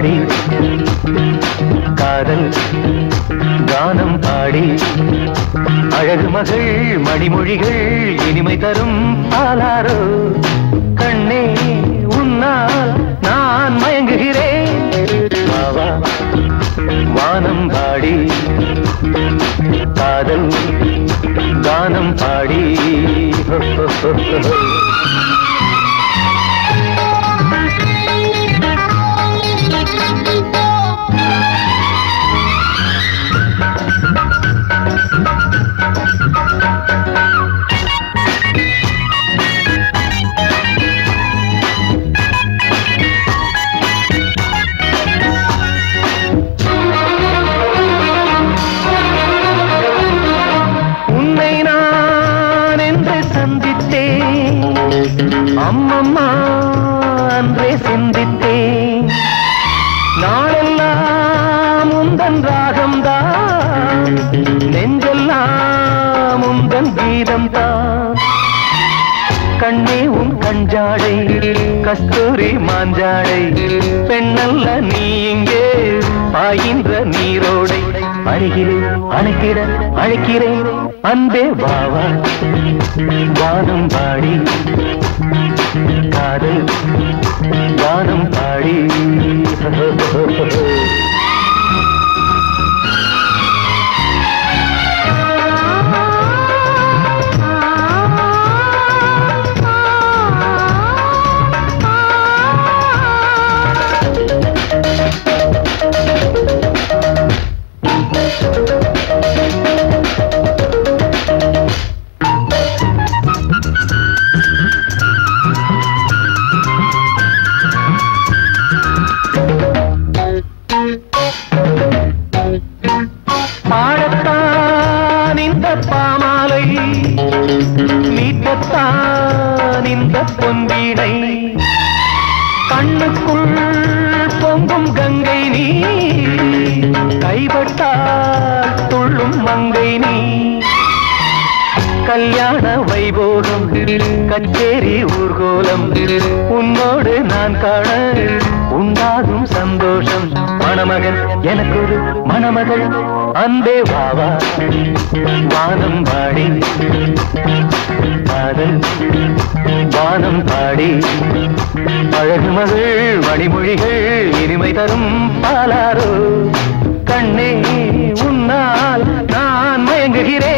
பாடி காதல் கானம் பாடி அழகு மகள் மணிமொழிகள் இனிமை தரும் பாலாரோ கண்ணே உன்னால் நான் மயங்குகிறேன் பாவா வானம் பாடி காதல் கானம் பாடி அம்மம்மா அன்றே சிந்தித்தேன் நாளெல்லாம் உந்தன் ராகம்தான் நெஞ்செல்லாம் உந்தன் கீதம்தான் கண்ணே உன் கஞ்சாடை கஸ்தூரி மாஞ்சாடை பெண்ணல்ல நீ இங்கே பாயின்ற நீரோடை அருகிலே அணைக்கிட அழைக்கிறேன் அன்பே பாவா வானம் பாடி காதல் கானம் பாடி பாடத்தான் இந்த பாமாலை மீட்டத்தான் இந்த பொன்வீணை கண்ணுக்குள் பொங்கும் கங்கை நீ கைப்பட்டால் துள்ளும் மங்கை நீ கல்யாண வைபோகம் கச்சேரி ஊர்கோலம் உன்னோடு நான் காண உண்டாகும் சந்தோஷம் மணமகன் எனக்கொரு மணமகள் அன்பே வாவா வானம் பாடி காதல் வானம் பாடி அழகு மகள் மணிமொழிகள் இனிமை தரும் பாலாரோ கண்ணே உன்னால் நான் மயங்குகிறேன்